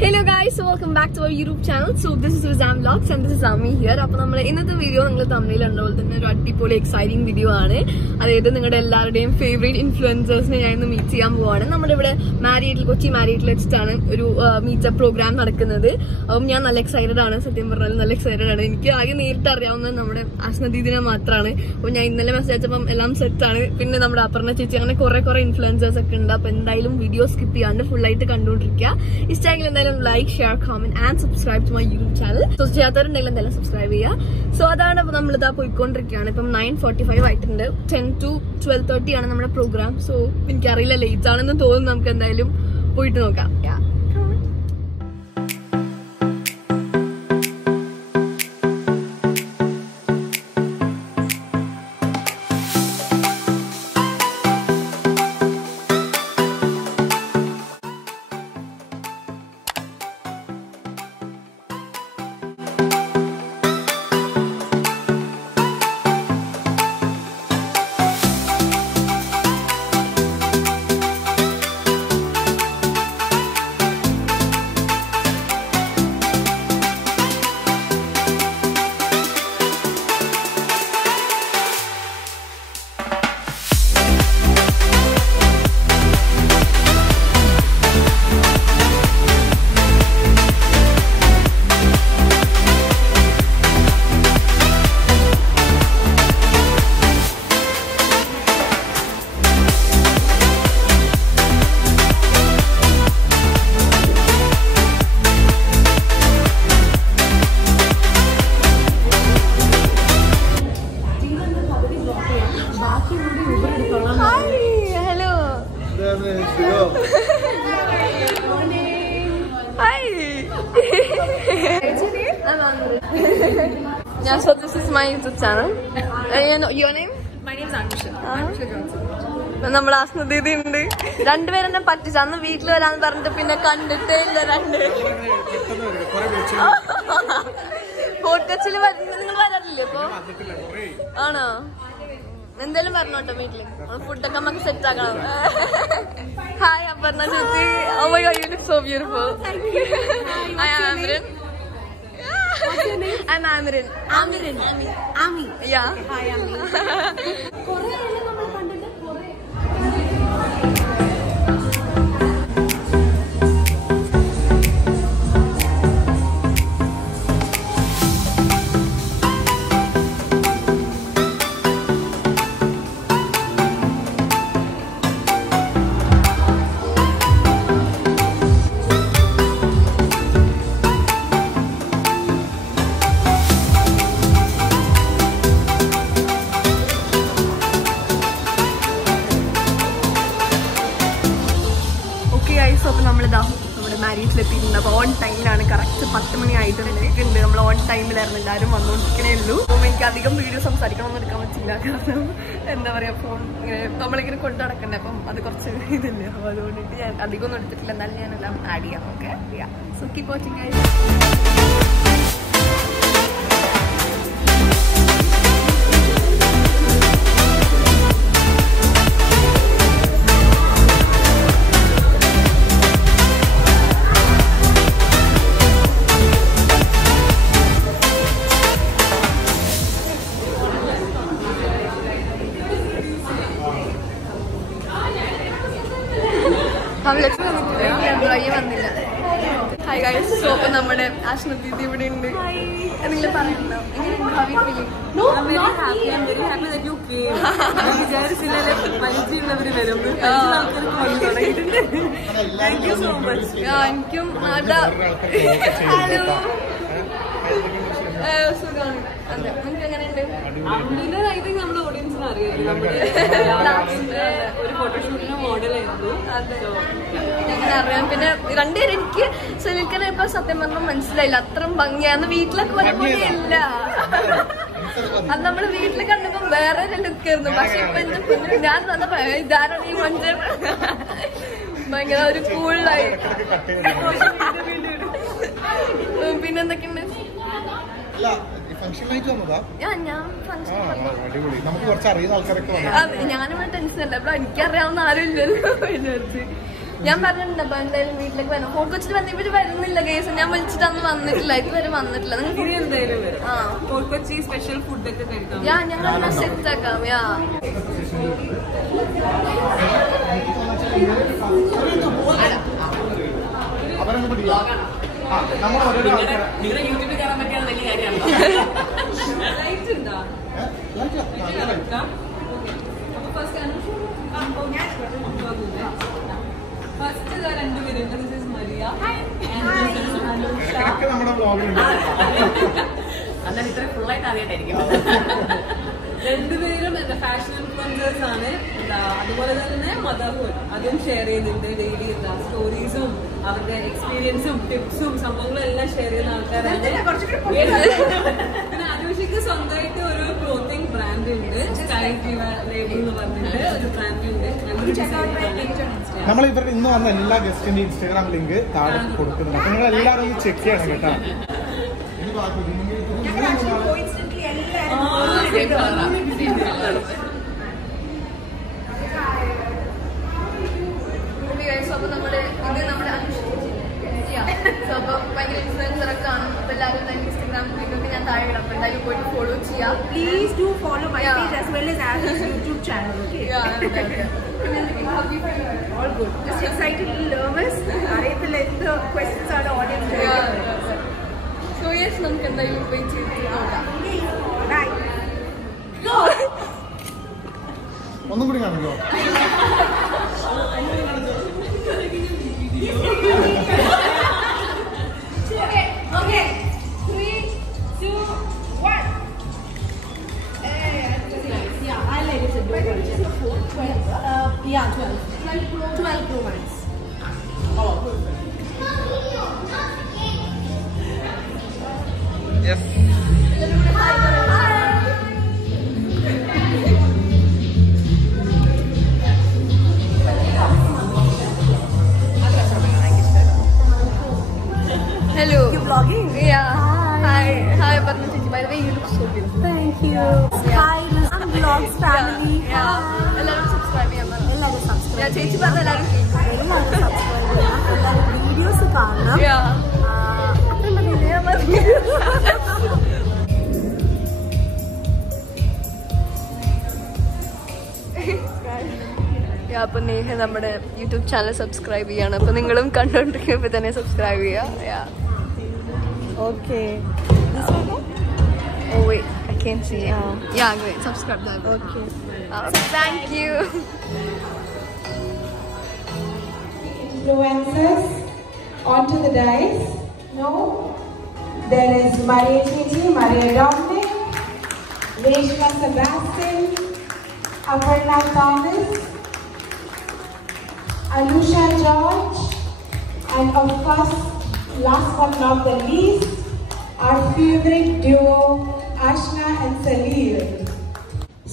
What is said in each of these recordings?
Hello guys, so welcome back to our YouTube channel. So this is Zam Vlogs and this is Ami here. അപ്പോൾ നമ്മൾ ഇന്നത്തെ video നിങ്ങൾ തമിഴിൽ കണ്ടപ്പോൾ തന്നെ ഒരു അടിപൊളി എക്സൈറ്റിംഗ് വീഡിയോ ആണ്. അതായത് നിങ്ങളുടെ എല്ലാവരുടെയും ഫേവറേറ്റ് ഇൻഫ്ലുവൻസേഴ്സിനെ ഞാൻ ഇന്ന് മീറ്റ് ചെയ്യാൻ പോവാണ്. നമ്മുടെ ഇവിടെ കൊച്ചി മാരിയറ്റിൽ വെച്ചിട്ടാണ് ഒരു മീറ്റപ്പ് പ്രോഗ്രാം നടക്കുന്നത്. അപ്പം ഞാൻ നല്ല എക്സൈറ്റഡ് ആണ്, സത്യം പറഞ്ഞാൽ നല്ല എക്സൈറ്റഡ് ആണ്. എനിക്ക് ആകെ നേരിട്ട് അറിയാവുന്നത് നമ്മുടെ അസ്നദീദിനെ മാത്രമാണ്. അപ്പോൾ ഞാൻ ഇന്നലെ മെസ്സേജ് അയച്ചപ്പം എല്ലാം സെറ്റാണ്. പിന്നെ നമ്മുടെ അപർണ ചേച്ചി, അങ്ങനെ കുറെ ഇൻഫ്ലുവൻസേഴ്സ് ഒക്കെ ഉണ്ട്. അപ്പൊ എന്തായാലും വീഡിയോ സ്കിപ്പ് ചെയ്യാണ്ട് ഫുൾ ആയിട്ട് കണ്ടുകൊണ്ടിരിക്കുക. ഇഷ്ടമെങ്കിൽ എന്തായാലും like, share, comment and subscribe to my YouTube channel. So ചെയ്യാത്തവരുണ്ടെങ്കിൽ എന്തായാലും സബ്സ്ക്രൈബ് ചെയ്യുക. സോ അതാണ് അപ്പൊ നമ്മളിതാ പോയിക്കൊണ്ടിരിക്കുകയാണ്. ഇപ്പം 9:45 ആയിട്ടുണ്ട്. 10 to 12:30 ആണ് നമ്മുടെ പ്രോഗ്രാം. സോ എനിക്കറിയില്ല, ലേറ്റ് ആണെന്ന് തോന്നുന്നു. നമുക്ക് എന്തായാലും പോയിട്ട് നോക്കാം. Yeah, so this is my YouTube channel. Your name? My name is Anusha. Anusha Johnson. നമ്മൾ അസ്നദീദി ഉണ്ട്. രണ്ടുപേരെന്നെ പറ്റിച്ചു. അന്ന് വീട്ടിൽ വരാന്ന് പറഞ്ഞിട്ട് പിന്നെ കണ്ടിട്ടേ ഇല്ല. ഫോർട്ട് കൊച്ചിയിൽ നിങ്ങൾ വരാറില്ലേ ഇപ്പൊ? ആണോ? എന്തായാലും വരണോട്ടോ വീട്ടില്. ഫുഡൊക്കെ നമുക്ക് സെറ്റ് ആക്കണം. ഹായ് അപർണ ചേച്ചി. Oh my god, you look so beautiful. Thank you. I am Amrin. What's your name? I'm Amrin. Ami. Yeah. Hi, Ami. അപ്പൊ നമ്മളിതാ നമ്മുടെ മാരേജിലെത്തിയിട്ടുണ്ട്. അപ്പൊ ഓൺ ടൈമിലാണ്. കറക്റ്റ് 10 മണി ആയിട്ടുണ്ട്. നമ്മൾ ഓൺ ടൈമിലായിരുന്നു. എല്ലാവരും വന്നുകൊണ്ടിരിക്കണേ ഉള്ളൂ. അപ്പം എനിക്ക് അധികം വീഡിയോ സംസാരിക്കണമെന്ന് എടുക്കാൻ പറ്റില്ല. കാരണം എന്താ പറയാ, ഫോൺ നമ്മളിങ്ങനെ കൊണ്ടു നടക്കണ്ടേ. അപ്പം അത് കുറച്ച് ഇതില്ല. അപ്പൊ അതുകൊണ്ടിട്ട് ഞാൻ അധികം ഒന്നും എടുത്തിട്ടില്ല. എന്നാലും ഞാൻ എല്ലാം ആഡ് ചെയ്യാം. Okay, so keep watching guys. വന്നില്ല. Hi guys. സോ അപ്പൊ നമ്മുടെ അസ്നദീദി ഇവിടെ ഉണ്ട്. എന്തെങ്കിലും പറയുന്നുണ്ടോ? എനിക്കും സുഖമാണ്. അതെ, നിങ്ങൾക്ക് എങ്ങനെയുണ്ട്? നമ്മുടെ ഓഡിയൻസിന് അറിയാം. ഒരു ഫോട്ടോഷൂട്ടിന് മോഡലായിരുന്നു. അങ്ങനെ അറിയാം. പിന്നെ രണ്ടുപേരും എനിക്ക് സുനിൽക്കനെ ഇപ്പൊ സത്യം പറഞ്ഞാൽ മനസ്സിലായില്ല. അത്രയും ഭംഗിയാന്ന് വീട്ടിലൊക്കെ വരുമ്പോഴേ ഇല്ല. അത് നമ്മള് വീട്ടിൽ കണ്ടപ്പോ വേറെ ലുക്ക് ആയിരുന്നു. പക്ഷെ ഇപ്പൊ എന്റെ കുഞ്ഞു ഞാൻ വന്നപ്പോ ഇതാരാണ് ഈ മനുഷ്യൻ, ഭയങ്കര ഒരു കൂളായി. പിന്നെന്തൊക്കെയുണ്ട്? ഞാനും ടെൻഷൻ അല്ല. അപ്പൊ എനിക്കറിയാവുന്ന ആരും ഇല്ലല്ലോ വിചാരിച്ച്. ഞാൻ പറഞ്ഞിട്ടുണ്ട് അപ്പൊ എന്തായാലും വീട്ടിലേക്ക് വരണം. ഫോർട്ട് കൊച്ചിയിൽ വന്ന ഇവര് വരുന്നില്ല കേസ്. ഞാൻ വിളിച്ചിട്ട് അന്ന് വന്നിട്ടില്ല, ഇതുവരെ വന്നിട്ടില്ല. എന്തായാലും വരും. ഫോർട്ട് കൊച്ചി സ്പെഷ്യൽ ഫുഡ് ഒക്കെ കഴിക്കാം. ഞങ്ങൾ സെറ്റ് ആക്കാം. നിങ്ങളുടെ യൂട്യൂബിൽ കാണാൻ പറ്റിയ വലിയ കാര്യമാണ്. ലൈറ്റ് ഉണ്ടോ? ഫസ്റ്റ് രണ്ടുപേരുണ്ട്. ദിസ് ഇസ് മരിയ അല്ലാതെ ഇത്ര ഫുള്ളായിട്ട് അറിയാട്ടായിരിക്കും. രണ്ടുപേരും എന്താ ഫാഷൻ ഇൻഫ്ലുവൻസേഴ്സ് ആണ്. അതുപോലെ തന്നെ മദർഹുഡ് അതും ഷെയർ ചെയ്യുന്നുണ്ട്. ഡെയിലി എന്താ സ്റ്റോറീസും അവരുടെ എക്സ്പീരിയൻസും ടിപ്സും സംഭവങ്ങളും എല്ലാം ഷെയർ ചെയ്യുന്ന ആൾക്കാരാണ്. പിന്നെ അനുഷിക്ക് സ്വന്തമായിട്ട് ഒരു ക്ലോത്തിങ് ബ്രാൻഡ് ഉണ്ട്. സ്റ്റൈൽ ലേബിൾ എന്ന് പറഞ്ഞിട്ട് ഒരു ബ്രാൻഡ് ഉണ്ട്. നമ്മൾ ഇവരുടെ ഇന്ന് വന്ന എല്ലാ ഗസ്റ്റിന്റെ ഇൻസ്റ്റാഗ്രാം ലിങ്ക് താഴെ കൊടുക്കുന്നുണ്ട്. അപ്പൊ നിങ്ങൾ എല്ലാവരും ചെക്ക് ചെയ്യണം കേട്ടോ. അപ്പൊ നമ്മുടെ ഭയങ്കര ഇൻഫ്ലുവൻസർ ഒക്കെ ആണ്. അപ്പൊ എല്ലാവരും തന്നെ ഇൻസ്റ്റാഗ്രാം ലിങ്കൊക്കെ ഞാൻ താഴെ ഇടാം. അപ്പൊ എന്തായാലും പോയിട്ട് ഫോളോ ചെയ്യാം. Please do follow my page as well as Adam's YouTube channel. Okay. All good. Just excited, a little nervous. അറിയത്തില്ല എന്ത് questions ആണ് audience. So yes, നമുക്ക് എന്തായാലും വെയിറ്റ് ചെയ്ത് നോക്കാം. Bye. ഒന്നും കൂടി കാണുമല്ലോ. Okay. 3, 2, 1. Yeah, I like it. 12. 12 Pro Max. Yes. Hello. You vlogging? Yeah. Hi. Hi, Padma Chichi. By the way, you look so beautiful. Thank you. Hi, I'm Vlogs family. എല്ലാവരും subscribe ചെയ്യാൻ പറഞ്ഞു. എല്ലാവരും subscribe. ഞാൻ ചേച്ചി പറഞ്ഞ എല്ലാവരും എല്ലാവരും subscribe ചെയ്യണം. എല്ലാവരും വീഡിയോസ് കാണണം. അപ്പൊ നേഹ നമ്മുടെ യൂട്യൂബ് ചാനൽ സബ്സ്ക്രൈബ് ചെയ്യാണ്. അപ്പൊ നിങ്ങളും കണ്ടോണ്ടിരിക്കുമ്പോ തന്നെ സബ്സ്ക്രൈബ് ചെയ്യാ. Okay. Oh wait, I can't see it. Yeah, great. Subscribe that. Okay. Thank you. Influencers onto the dice. No. There is Maria Chichi, Maria Dominic, Reshma Sebastian, Aparna Thomas, Anusha George, and of course, last but not the least, our favorite duo, Ashna and Salir.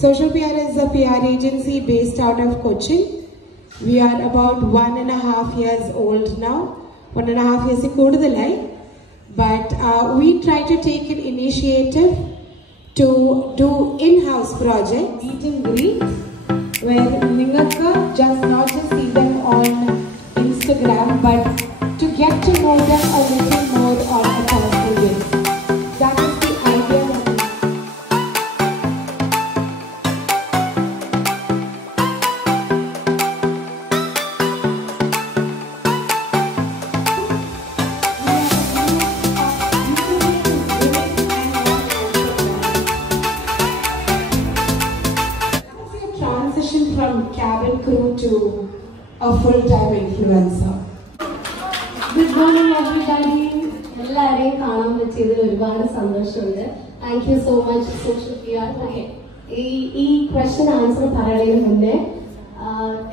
Social PR is a PR agency based out of Cochin. We are about 1.5 years old now. 1.5 years kodudalai. But we try to take an initiative to do in-house project, meet and greet, where Ningaka not just see them on Instagram, but to get to know them a little more on a personal basis. That is the idea that transition from cabin crew to a full-time influencer. Good morning, everybody. എല്ലാവരെയും കാണാൻ പറ്റിയതിൽ ഒരുപാട് സന്തോഷമുണ്ട്. Thank you so much, Social PR. Okay. ഈ question answer പറയുന്നതിന് മുന്നേ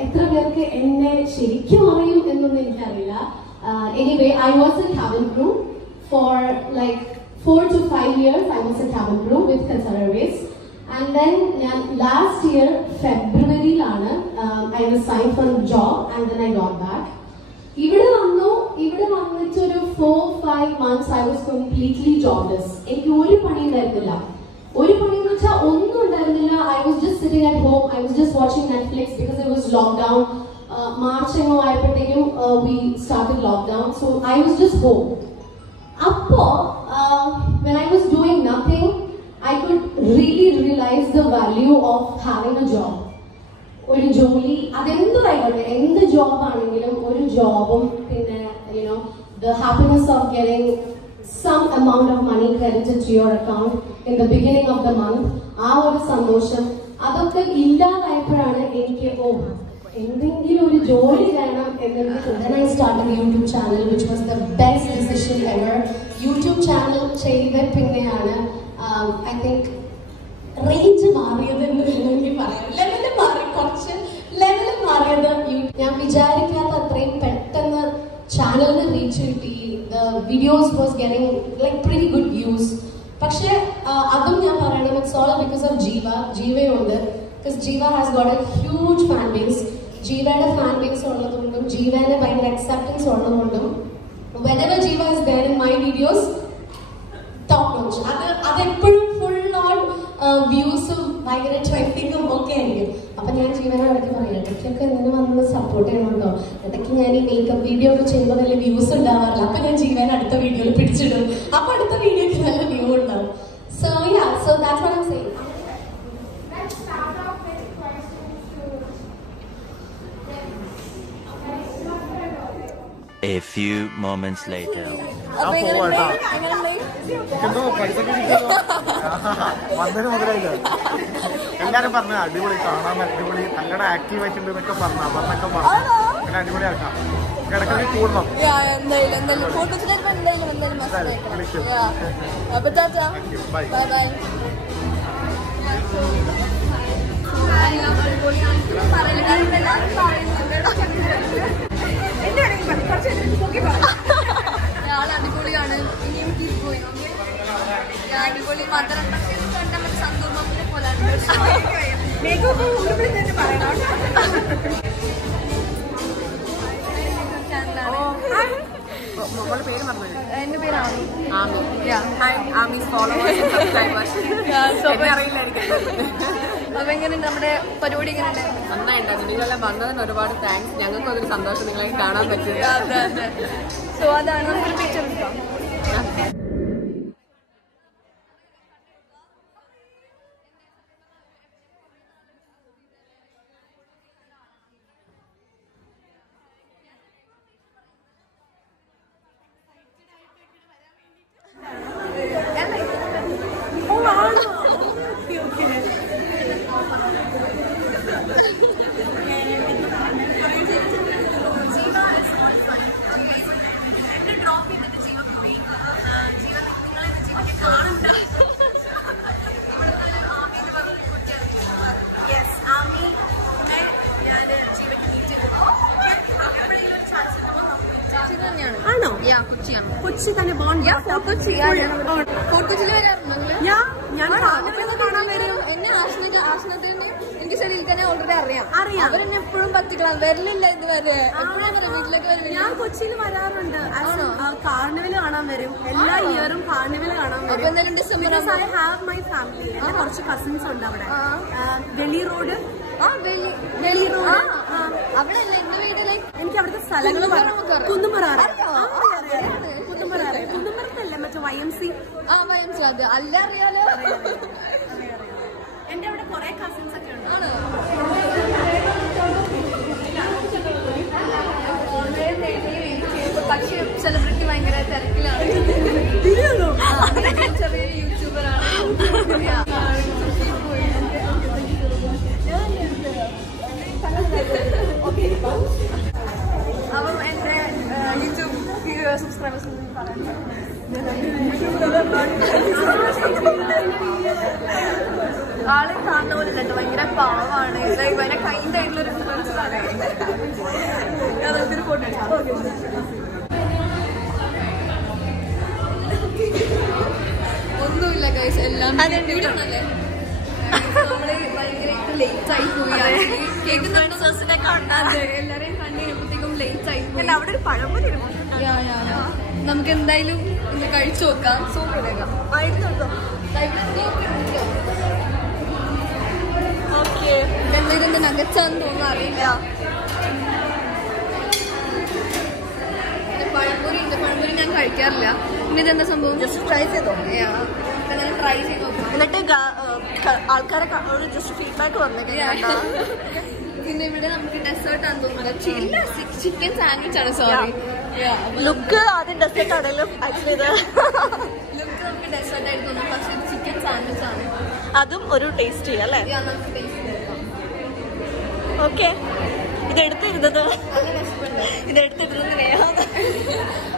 എത്ര പേർക്ക് എന്നെ ശരിക്കും അറിയും എന്നൊന്നും എനിക്കറിയില്ല. Anyway, I was a cabin crew for like 4 to 5 years. I was a cabin crew with Qatar Airways. And then last year, February, I resigned from the job and then I got back. Even വന്നിട്ട് ഒരു 4-5 months I was completely jobless. എനിക്ക് ഒരു പണി ഉണ്ടായിരുന്നില്ല. ഒരു പണി എന്ന് വെച്ചാൽ ഒന്നും ഉണ്ടായിരുന്നില്ല. I was just sitting at home. I was just watching Netflix because it was lockdown. March we started lockdown, so I was just home. When I was doing nothing, I could really realize the value of having a job. ഒരു ജോലി അതെന്തായിക്കോട്ടെ, എന്ത് ജോബാണെങ്കിലും ഒരു ജോബും പിന്നെ the happiness of getting some amount of money credited to your account in the beginning of the month, ആ ഒരു സന്തോഷം അതൊക്കെ ഇല്ലാതായപ്പോഴാണ് എനിക്ക് എന്തെങ്കിലും ഒരു ജോലി വേണം എന്നത്. Then I started a YouTube channel, which was the best decision ever. YouTube channel ചെയ്ത പിന്നെയാണ് I think റേഞ്ച് മാറിയതെന്ന് വേണമെങ്കിൽ പറയാം. കുറച്ച് ലെവല് മാറിയത്. ഞാൻ വിചാരിക്കാത്ത അത്രയും പെട്ടെന്ന് ചാനലിന് റീച്ച് കിട്ടി. The videos was getting like pretty good views. പക്ഷെ അതും ഞാൻ പറയണം, it's all because of ജീവയുണ്ട്. Because Jiva has got a huge fan base. ജീവയുടെ ഫാൻ ബേസ് ഉള്ളതുകൊണ്ടും ജീവയുടെ ഭയങ്കര അക്സെപ്റ്റൻസ് ഉള്ളതുകൊണ്ടും whenever Jiva is there in my videos, top notch. അതെപ്പോഴും ഫുൾ ഓൺ വ്യൂസും ഭയങ്കര ട്രെൻഡിങ്ങും ഒക്കെ ആയിരിക്കും. അപ്പൊ ഞാൻ ജീവനെ ഇടയ്ക്ക് പറയാം, ഇടയ്ക്കൊക്കെ എന്നെ വന്നത് സപ്പോർട്ട് ചെയ്യണം കേട്ടോ. ഇടയ്ക്ക് ഞാൻ ഈ മേക്കപ്പ് വീഡിയോ ഒക്കെ ചെയ്യുമ്പോൾ നല്ല വ്യൂസ് ഉണ്ടാവാറില്ല. അപ്പൊ ഞാൻ ജീവനെ അടുത്ത വീഡിയോയിൽ പിടിച്ചിടും. അപ്പൊ അടുത്ത വീഡിയോക്ക് നല്ല വ്യൂ ഉണ്ടാവും. So yeah, so that's what I'm saying. Let's start off with questions to A few moments later. വന്നതിന് മുതലായില്ല എല്ലാരും പറഞ്ഞ അടിപൊളി, കാണാൻ അടിപൊളി, നല്ല ആക്റ്റീവ് ആയിട്ടുണ്ട് എന്നൊക്കെ പറഞ്ഞൊക്കെ പറഞ്ഞു. അങ്ങനെ അടിപൊളിയാക്കാം, ഇടയ്ക്കൊക്കെ കൂടണം. ബൈ. അടിപൊളിയാണ്. ഇനിയും പോയി അടിപൊളി മാത്രം സന്തോഷത്തിനെ പോലെ എന്റെ പേര് അപ്പൊ എങ്ങനെ നമ്മുടെ പരിപാടി എങ്ങനെ നന്നായിട്ടുണ്ടായിരുന്നു. നിങ്ങളെല്ലാം വന്നതിന് ഒരുപാട് താങ്ക്സ്. ഞങ്ങൾക്ക് അതൊരു സന്തോഷം നിങ്ങളെ കാണാൻ പറ്റില്ല. സോ അതാണ് നമുക്കൊരു പിക്ചർ എടുക്കാം. കൊച്ചി തന്നെ എന്നെ ആഷ്ണത്തിന് എനിക്ക് ശരിയിൽ തന്നെ ഓൾറെഡി അറിയാം. അവരെന്നെ എപ്പോഴും പറ്റിക്കണം വരലില്ല ഇതുവരെ. വീട്ടിലേക്ക് വരും. ഞാൻ കൊച്ചിയിൽ വരാറുണ്ട്. കാർണിവൽ കാണാൻ വരും. എല്ലാ ഇയറും കാർണിവൽ കാണാൻ വരും. എന്തായാലും December I have my family. എന്റെ കുറച്ച് കസിൻസ് ഉണ്ട് അവിടെ. വെളി റോഡ് അവിടെ അല്ല എന്റെ വീട്. ലൈക്ക് എനിക്ക് അവിടുത്തെ സ്ഥലങ്ങൾ കുന്നുമറ കുന്നുമറത്തല്ലേ മറ്റേ YMC. അത് അല്ല അറിയാലോ. എന്റെ അവിടെ കുറെ കസിൻസ് ഒക്കെ ഉണ്ട്. പക്ഷെ സെലിബ്രിറ്റി ഭയങ്കര തിരക്കിലാണ്. ചെറിയ യൂട്യൂബറാണ്. അപ്പം എന്റെ യൂട്യൂബ് സബ്സ്ക്രൈബേഴ്സ് ആളെ കാണുന്ന പോലെ കേട്ടോ, ഭയങ്കര പാവമാണ്. ഭയങ്കര കൈൻഡ് ആയിട്ടുള്ള ഇൻഫ്ലുവൻസറാണ്. നമുക്കൊരു ഫോട്ടോ എടുക്കാം. ഒന്നുമില്ല ഗൈസ്, എല്ലാം വീടാണല്ലേ. നമ്മള് ഭയങ്കരമായിട്ട് ലേറ്റ് ആയി പോയി. എല്ലാരെയും കണ്ടു കഴിഞ്ഞപ്പോഴത്തേക്കും ലേറ്റ് ആയി പോയി. അവിടെ ഒരു പഴംപൊരി നമുക്ക് എന്തായാലും ഇത് കഴിച്ചു നോക്കാം. സൂപ്പറാക്കാം. ഓക്കെ, എന്തായാലും നഗച്ചാന്ന് തോന്നുന്നു, അറിയില്ല. പഴംപൊരി ഉണ്ട്. പഴംപൊരി ഞാൻ കഴിക്കാറില്ല. പിന്നെ ഇതെന്താ സംഭവം? ജസ്റ്റ് ട്രൈ ചെയ്തോ. ട്രൈ ചെയ്ത് നോക്കാം. എന്നിട്ട് ആൾക്കാരെ ജസ്റ്റ് ഫീഡ്ബാക്ക് വന്നേക്കാം. പിന്നെ ഇവിടെ നമുക്ക് ഡെസേർട്ട് ആണ് തോന്നുന്നത്. ചിക്കൻ സാൻഡ്വിച്ച് ആണ്. സോറി, ലുക്ക് ആദ്യം ഡെസേർട്ട് ആണെങ്കിലും ആക്ച്വലി ഇത് ലുക്ക് നമുക്ക് ഡെസേർട്ട് ആയിട്ട് തോന്നും, പക്ഷെ ഇത് ചിക്കൻ സാൻഡ്വിച്ച് ആണ്. അതും ഒരു ടേസ്റ്റ് ചെയ്യാം അല്ലേ? നമുക്ക് ടേസ്റ്റ് ചെയ്ത് നോക്കാം. ഓക്കെ, ഇതെടുത്തിരുന്നത്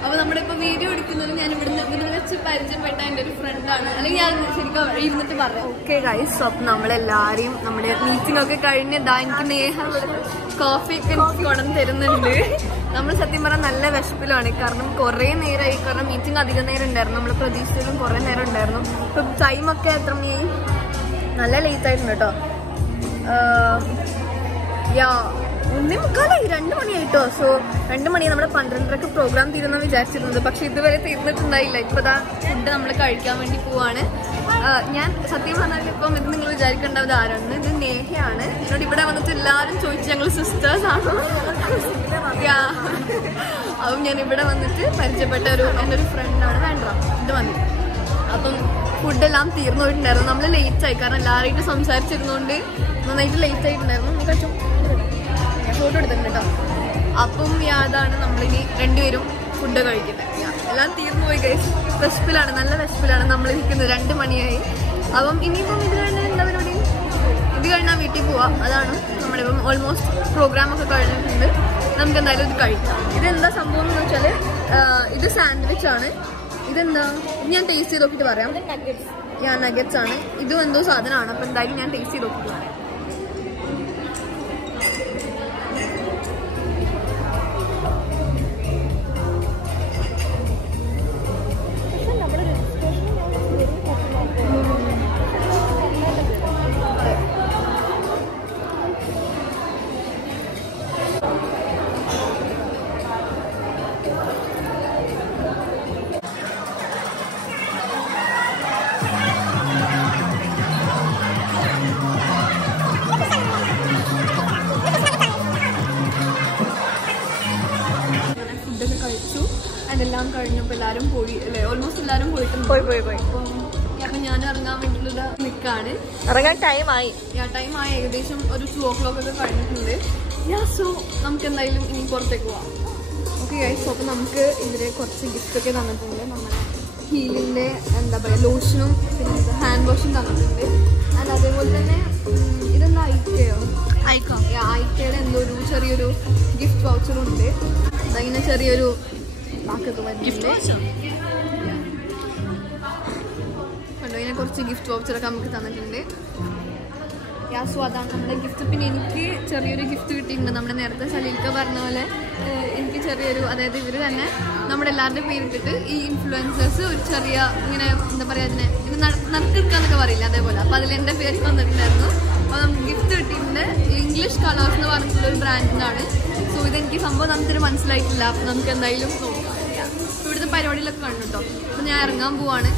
അപ്പൊ നമ്മളിപ്പോ വീഡിയോ എടുക്കുന്നത് ഞാൻ ഇവിടെ വെച്ച് പരിചയപ്പെട്ട എന്റെ ഒരു ഫ്രണ്ടാണ്. അല്ലെങ്കിൽ ഞാൻ ശരിക്കും ഇരുന്നിട്ട് പറയാം. ഓക്കെ ഗൈസ്, അപ്പൊ നമ്മളെല്ലാരെയും നമ്മുടെ മീറ്റിംഗ് ഒക്കെ കഴിഞ്ഞതാ. എനിക്ക് നേഹ കോഫി ഒക്കെ കൊണ്ടു തരുന്നുണ്ട്. നമ്മൾ സത്യം പറഞ്ഞാൽ നല്ല വിശപ്പിലാണ്. കാരണം കുറെ നേരമായി. കാരണം മീറ്റിംഗ് അധികം നേരം ഉണ്ടായിരുന്നു. നമ്മള് പ്രതീക്ഷയിലും കുറെ നേരം ഉണ്ടായിരുന്നു. ഇപ്പൊ ടൈമൊക്കെ എത്ര മണിയായി? നല്ല ലേറ്റ് ആയിട്ടുണ്ട് കേട്ടോ. 1:45 2 മണിയായിട്ടോ. സോ 2 മണി നമ്മുടെ 12:30 പ്രോഗ്രാം തീരുന്ന വിചാരിച്ചിരുന്നത്. പക്ഷെ ഇതുവരെ തീർന്നിട്ടുണ്ടായില്ല. ഇപ്പതാ ഫുഡ് നമ്മൾ കഴിക്കാൻ വേണ്ടി പോവാണ്. ഞാൻ സത്യം പറഞ്ഞാൽ ഇപ്പം ഇത് നിങ്ങൾ വിചാരിക്കേണ്ടത് ആരാണ്? ഇത് നേഹയാണ്. എന്നോട് ഇവിടെ വന്നിട്ട് എല്ലാവരും ചോദിച്ചു ഞങ്ങൾ സിസ്റ്റേഴ്സ് ആണോ. അപ്പം ഞാൻ ഇവിടെ വന്നിട്ട് പരിചയപ്പെട്ട എൻ്റെ ഒരു ഫ്രണ്ടാണ്. വേണ്ട ഇത് വന്നു. അപ്പം ഫുഡെല്ലാം തീർന്നു പോയിട്ടുണ്ടായിരുന്നു. നമ്മൾ ലേറ്റ് ആയി. കാരണം എല്ലാവരായിട്ട് സംസാരിച്ചിരുന്നോണ്ട് നന്നായിട്ട് ലേറ്റ് ആയിട്ടുണ്ടായിരുന്നു. കഴിച്ചു, ഞാൻ ഫോട്ടോ എടുത്തിട്ടുണ്ട് കേട്ടോ. അപ്പം അതാണ് നമ്മളിനി രണ്ടുപേരും ഫുഡ് കഴിക്കുന്നത്. എല്ലാം തീർന്നു പോയി കഴിച്ചു. വിശപ്പിലാണ്, നല്ല വിശപ്പിലാണ് നമ്മൾ ഇരിക്കുന്നത്. 2 മണിയായി. അപ്പം ഇനിയിപ്പം ഇത് കഴിഞ്ഞാൽ എന്താ പരിപാടി? ഇത് കഴിഞ്ഞാൽ വീട്ടിൽ പോവാം. അതാണ് നമ്മളിപ്പം ഓൾമോസ്റ്റ് പ്രോഗ്രാം ഒക്കെ കഴിഞ്ഞിട്ടുണ്ട്. നമുക്ക് എന്തായാലും ഇത് കഴിക്കാം. ഇതെന്താ സംഭവം എന്ന് വെച്ചാൽ ഇത് സാൻഡ്വിച്ച് ആണ്. ഇതെന്താ ഞാൻ ടേസ്റ്റ് ചെയ്ത് നോക്കിയിട്ട് പറയാം. നഗറ്റ്സ് ആണ്. ഇതും എന്തോ സാധനമാണ്. അപ്പം എന്തായാലും ഞാൻ ടേസ്റ്റ് ചെയ്ത് നോക്കിയിട്ട് പറയാം. അതെല്ലാം കഴിഞ്ഞപ്പോൾ എല്ലാവരും പോയി അല്ലേ? ഓൾമോസ്റ്റ് എല്ലാവരും പോയിട്ടുണ്ട്. പോയി അപ്പം ഞാൻ ഇറങ്ങാൻ വേണ്ടിയിട്ടുള്ള നിൽക്കാണ്. ഇറങ്ങാൻ ടൈമായി. ഏകദേശം ഒരു 2 o'clock ഒക്കെ കഴിഞ്ഞിട്ടുണ്ട്. സോ നമുക്ക് എന്തായാലും ഇനി പുറത്തേക്ക് പോവാം. ഓക്കെ ഗൈസ്, അപ്പോൾ നമുക്ക് ഇതിലെ കുറച്ച് ഗിഫ്റ്റൊക്കെ തന്നിട്ടുണ്ട്. നമ്മുടെ ഹീലിൻ്റെ എന്താ പറയുക ലോഷനും പിന്നെ ഹാൻഡ് വാഷും തന്നിട്ടുണ്ട്. ആൻഡ് അതേപോലെ തന്നെ ഇതെന്താ ഐക്കയുടെ എന്തോ ഒരു ചെറിയൊരു ഗിഫ്റ്റ് വൗച്ചറും ഉണ്ട്. അതങ്ങനെ ചെറിയൊരു ബാക്കൊക്കെ വരുന്നുണ്ട്. കണ്ടോ, ഇങ്ങനെ കുറച്ച് ഗിഫ്റ്റ് വൗച്ചറൊക്കെ നമുക്ക് തന്നിട്ടുണ്ട്. സോ അതാണ് നമ്മുടെ ഗിഫ്റ്റ്. പിന്നെ എനിക്ക് ചെറിയൊരു ഗിഫ്റ്റ് കിട്ടിയിട്ടുണ്ട്. നമ്മുടെ നേരത്തെ സലീൽക്ക പറഞ്ഞ പോലെ എനിക്ക് ചെറിയൊരു, അതായത് ഇവർ തന്നെ നമ്മുടെ എല്ലാവരുടെയും പേരിട്ടിട്ട് ഈ ഇൻഫ്ലുവൻസേഴ്സ് ഒരു ചെറിയ ഇങ്ങനെ എന്താ പറയുക അതിനെ ഇങ്ങനെ നറുക്കെടുക്കാന്നൊക്കെ പറയില്ല, അതേപോലെ. അപ്പോൾ അതിൽ എൻ്റെ പേര് വന്നിട്ടുണ്ടായിരുന്നു. അപ്പോൾ നമുക്ക് ഗിഫ്റ്റ് കിട്ടിയിട്ടുണ്ട്. ഇംഗ്ലീഷ് കളേഴ്സ് എന്ന് പറഞ്ഞിട്ടുള്ളൊരു ബ്രാൻഡിനാണ്. സോ ഇതെനിക്ക് സംഭവം നമുക്കൊരു മനസ്സിലായിട്ടില്ല. അപ്പം നമുക്ക് എന്തായാലും നോക്കാം. ഇവിടുത്തെ പരിപാടികളൊക്കെ കാണും കേട്ടോ. അപ്പം ഞാൻ ഇറങ്ങാൻ പോവാണ്.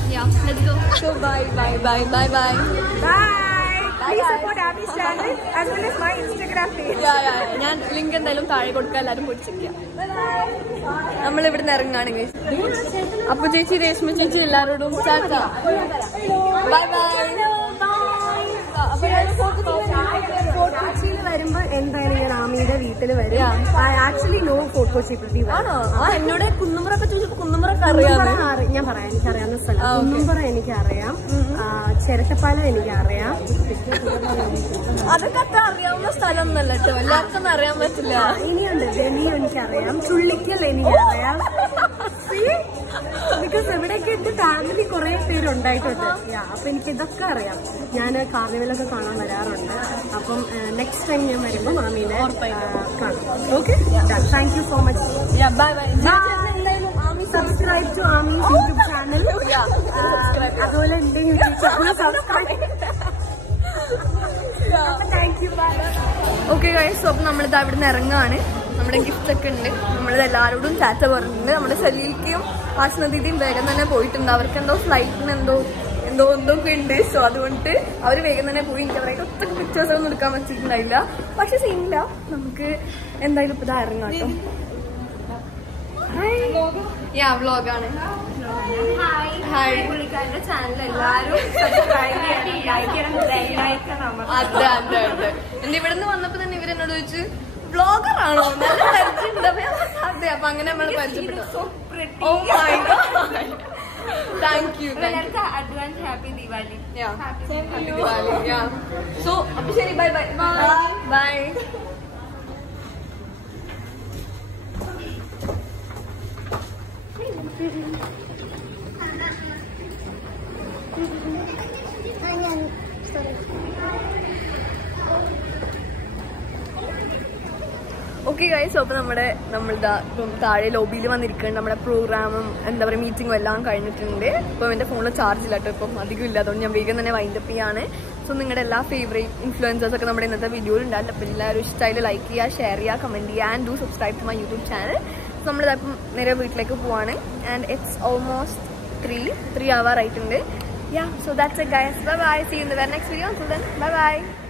By bye bye bye bye by. ഞാൻ ലിങ്ക് എന്തായാലും താഴെ കൊടുക്കാൻ എല്ലാവരും പൊടിച്ചിരിക്കുക. നമ്മളിവിടുന്ന് ഇറങ്ങുകയാണെങ്കിൽ അപ്പൊ ചേച്ചി രേഷ്മ ചേച്ചി എല്ലാവരോടും ബൈ ബൈ. ഫോർട്ട് കൊച്ചിയിൽ വരുമ്പോ എന്തായാലും ഞാൻ ആമിയുടെ വീട്ടിൽ വരും. ആക്ച്വലി നോ ഫോർട്ട് കൊച്ചി പ്രതി ആണോ? എന്നോട് കുന്നുമ്പറൊക്കെ ചോദിച്ചപ്പോ കുന്നുമ്പറൊക്കെ അറിയാം. ഞാൻ പറയാം, എനിക്കറിയാവുന്ന സ്ഥലം കുന്നുമ്പറ എനിക്കറിയാം, ചിരട്ടപ്പാലം എനിക്കറിയാം. അതൊക്കെ അത്ര അറിയാവുന്ന സ്ഥലം ഒന്നല്ല കേട്ടോ, എല്ലാവർക്കും അറിയാൻ പറ്റില്ല. ഇനിയുണ്ട് വെളിയും എനിക്കറിയാം, ചുള്ളിക്കൽ എനിക്കറിയാം. ബിക്കോസ് ഇവിടെയൊക്കെ എന്റെ ഫാമിലി കുറെ പേരുണ്ടായിട്ടുണ്ട്. അപ്പൊ എനിക്ക് ഇതൊക്കെ അറിയാം. ഞാൻ കാർണിവലൊക്കെ കാണാൻ വരാറുണ്ട്. അപ്പം നെക്സ്റ്റ് ടൈം ഞാൻ വരുമ്പോൾ മാമീനെ കാണാം. Okay, thank you so much. Subscribe to ആമീസ് യൂട്യൂബ് ചാനൽ. അതുപോലെ എന്റെ YouTube channel subscribe. Thank you. Okay guys, അപ്പം നമ്മളിത് അവിടുന്ന് ഇറങ്ങുകയാണ്. നമ്മുടെ ഗിഫ്റ്റ് ഒക്കെ ഉണ്ട്. നമ്മളിത് എല്ലാവരോടും ചാറ്റ പറഞ്ഞിട്ടുണ്ട്. നമ്മുടെ സലീൽക്കയും വാസനദീദിയും വേഗം തന്നെ പോയിട്ടുണ്ട്. അവർക്ക് എന്തോ ഫ്ലൈറ്റിന് എന്തൊക്കെ ഉണ്ട്. സോ അതുകൊണ്ട് അവർ വേഗം തന്നെ പോയി. എനിക്ക് അവരായിട്ട് ഒത്തിരി പിക്ചേഴ്സ് ഒന്നും എടുക്കാൻ പറ്റിയിട്ടുണ്ടായില്ല. പക്ഷെ സീനില്ല, നമുക്ക് എന്തായാലും ഇപ്പം ഇതാ ഇറങ്ങാം കേട്ടോ. യാ വ്ലോഗാണ്. ഹായ്. പുള്ളിക്കാരുടെ ചാനൽ എല്ലാവരും സബ്സ്ക്രൈബ് ചെയ്യണം, ലൈക്ക് ചെയ്യണം. അതെ അതെ അതെ. എന്റെ ഇവിടെ നിന്ന് വന്നപ്പോ തന്നെ ഇവരെന്നോട് ചോദിച്ചു വ്ലോഗറാണോ, നല്ല പരിചയമുണ്ട്. അതെ, അപ്പൊ അങ്ങനെ നമ്മൾ പരിചയപ്പെട്ടു. Oh my god, thank you. Advance happy Diwali. Happy Diwali. So അപ്പൊ ശരി, bye bye bye. Okay guys, അപ്പോൾ നമ്മളുടെ ഇപ്പം താഴെ ലോബിയിൽ വന്നിരിക്കുന്നുണ്ട്. നമ്മുടെ പ്രോഗ്രാമും എന്താ പറയുക മീറ്റിങ്ങും എല്ലാം കഴിഞ്ഞിട്ടുണ്ട്. ഇപ്പം എൻ്റെ ഫോണിൽ ചാർജ് ഇല്ല കേട്ടോ, ഇപ്പം അധികം ഇല്ല. അതുകൊണ്ട് ഞാൻ വേഗം തന്നെ വൈൻഡപ്പ് ചെയ്യാണ്. സോ നിങ്ങളുടെ എല്ലാ ഫേവറേറ്റ് ഇൻഫ്ലുവൻസേഴ്സ് ഒക്കെ നമ്മുടെ ഇന്നത്തെ വീഡിയോയിൽ ഉണ്ടാവില്ല. അപ്പോൾ എല്ലാവരും ഇഷ്ടമായിട്ട് ലൈക്ക് ചെയ്യുക, ഷെയർ ചെയ്യുക, കമൻറ്റ് ചെയ്യുക and do subscribe to my YouTube channel. So നമ്മളിതിപ്പം നേരെ വീട്ടിലേക്ക് പോവാണ്. ആൻഡ് ഇറ്റ്സ് ഓൾമോസ്റ്റ് 3 hour ആയിട്ടുണ്ട്. Yeah, so that's it guys. Bye bye. See you in the next video. Until then, bye bye.